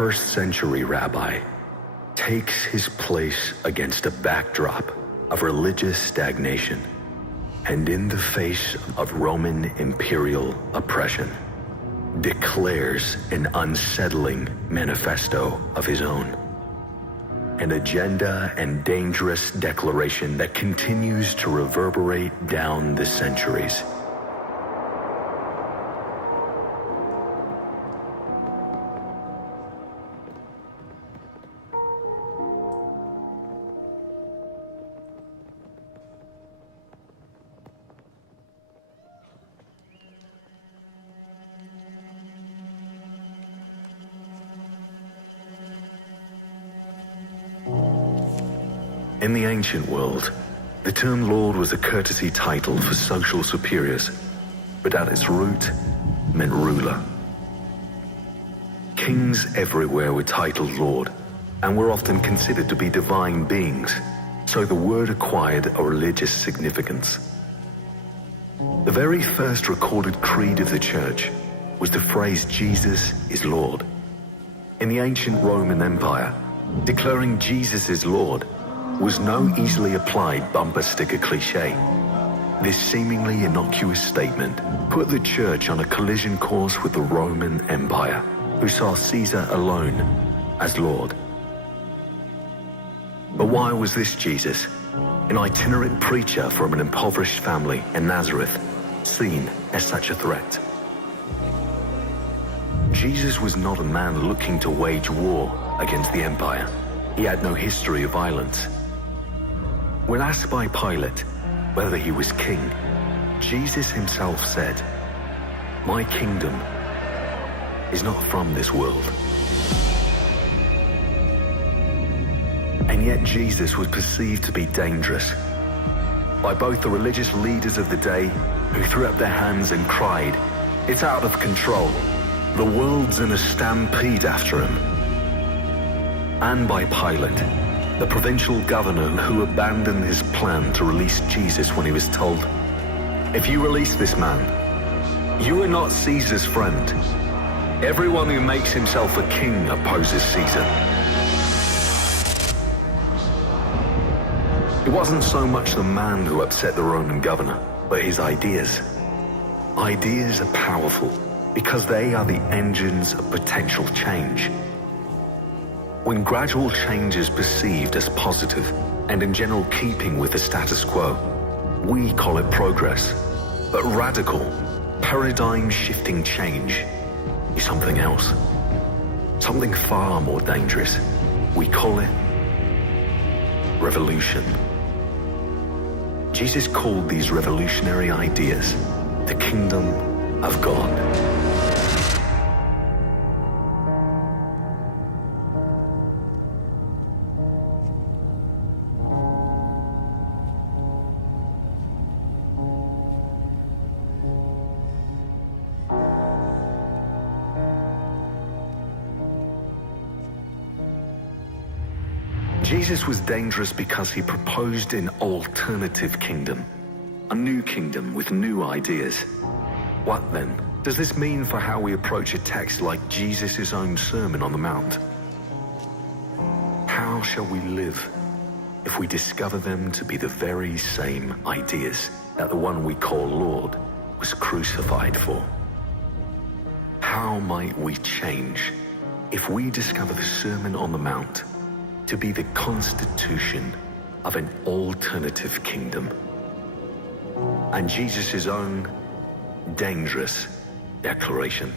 first-century rabbi takes his place against a backdrop of religious stagnation and in the face of Roman imperial oppression, declares an unsettling manifesto of his own. An agenda and dangerous declaration that continues to reverberate down the centuries. In the ancient world, the term Lord was a courtesy title for social superiors, but at its root meant ruler. Kings everywhere were titled Lord, and were often considered to be divine beings, so the word acquired a religious significance. The very first recorded creed of the Church was the phrase "Jesus is Lord." In the ancient Roman Empire, declaring Jesus is Lord was no easily applied bumper sticker cliche. This seemingly innocuous statement put the Church on a collision course with the Roman Empire, who saw Caesar alone as Lord. But why was this Jesus, an itinerant preacher from an impoverished family in Nazareth, seen as such a threat? Jesus was not a man looking to wage war against the empire. He had no history of violence. When asked by Pilate whether he was king, Jesus himself said, "My kingdom is not from this world." And yet Jesus was perceived to be dangerous by both the religious leaders of the day, who threw up their hands and cried, "It's out of control. The world's in a stampede after him," and by Pilate, the provincial governor who abandoned his plan to release Jesus when he was told, "If you release this man, you are not Caesar's friend. Everyone who makes himself a king opposes Caesar." It wasn't so much the man who upset the Roman governor, but his ideas. Ideas are powerful because they are the engines of potential change. When gradual change is perceived as positive and in general keeping with the status quo, we call it progress. But radical, paradigm-shifting change is something else. Something far more dangerous. We call it revolution. Jesus called these revolutionary ideas the kingdom of God. Jesus was dangerous because he proposed an alternative kingdom, a new kingdom with new ideas. What then does this mean for how we approach a text like Jesus' own Sermon on the Mount? How shall we live if we discover them to be the very same ideas that the one we call Lord was crucified for? How might we change if we discover the Sermon on the Mount to be the constitution of an alternative kingdom, and Jesus' own dangerous declaration?